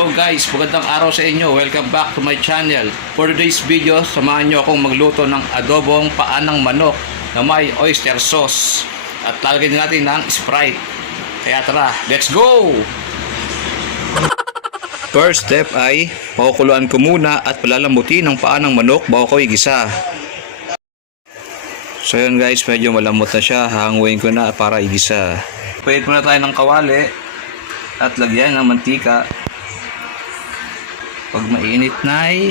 Hello guys, magandang araw sa inyo. Welcome back to my channel. For today's video, samahan nyo akong magluto ng adobong paa ng manok na may oyster sauce. At lalagyan natin ng Sprite. Kaya tara, let's go! First step ay pakukuluan ko muna at palalambutin ang paa ng manok bago ko igisa. So yun guys, medyo malambot na siya. Hanguin ko na para igisa. Pwede muna tayo ng kawali at lagyan ng mantika. Pag mainit na ay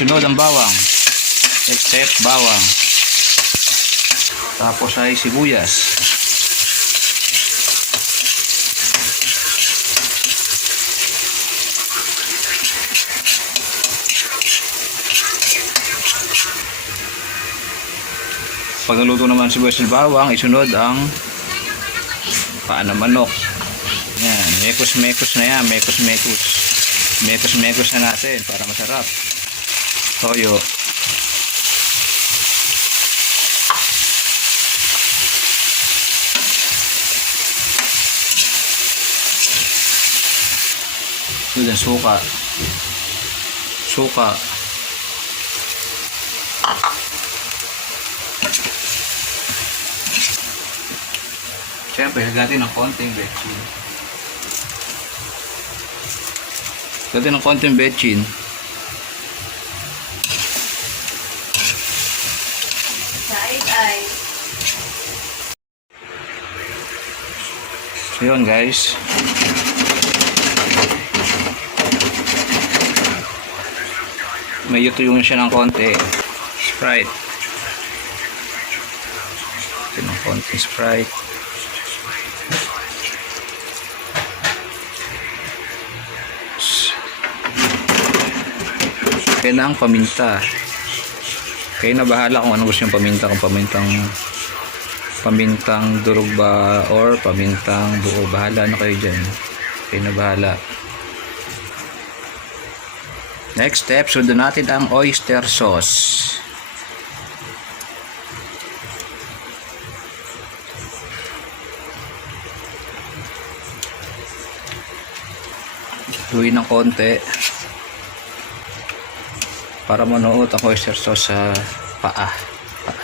sunod ang bawang. Next step, bawang. Tapos ay sibuyas. Pag naluto naman sibuyas at bawang, isunod ang paa ng manok. Yan, mekos-mekos na yan, mekos-mekos. Mekos-mekos na natin para masarap. Toyo. Ito yung suka. Suka. Siyempre, lagyan ng konting bechin. Lagyan ng konting bechin. So yun guys. May tuyong siya ng konti. Sprite. Ito ng konti Sprite. Kailangan paminta. Kayo na bahala kung ano gusto yung paminta. Kung pamintang durog ba or pamintang buo. Bahala na kayo dyan. Kayo na bahala. Next step, sundan natin ang oyster sauce. Luin ng konti para manuot ang oyster sauce sa paa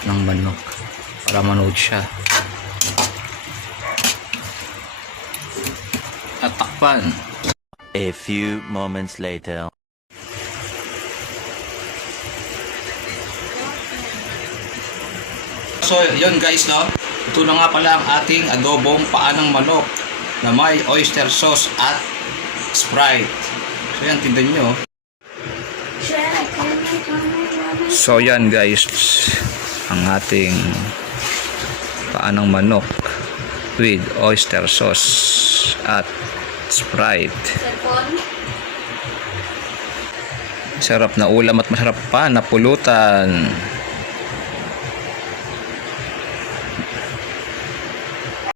ng manok, para manuot siya at takpan. A few moments later. So yun guys, no, ito na nga pala ang ating adobong paa ng manok na may oyster sauce at Sprite. So yan, tindan nyo. So yan guys, ang ating paa ng manok with oyster sauce at Sprite. Sarap na ulam at masarap pa na pulutan.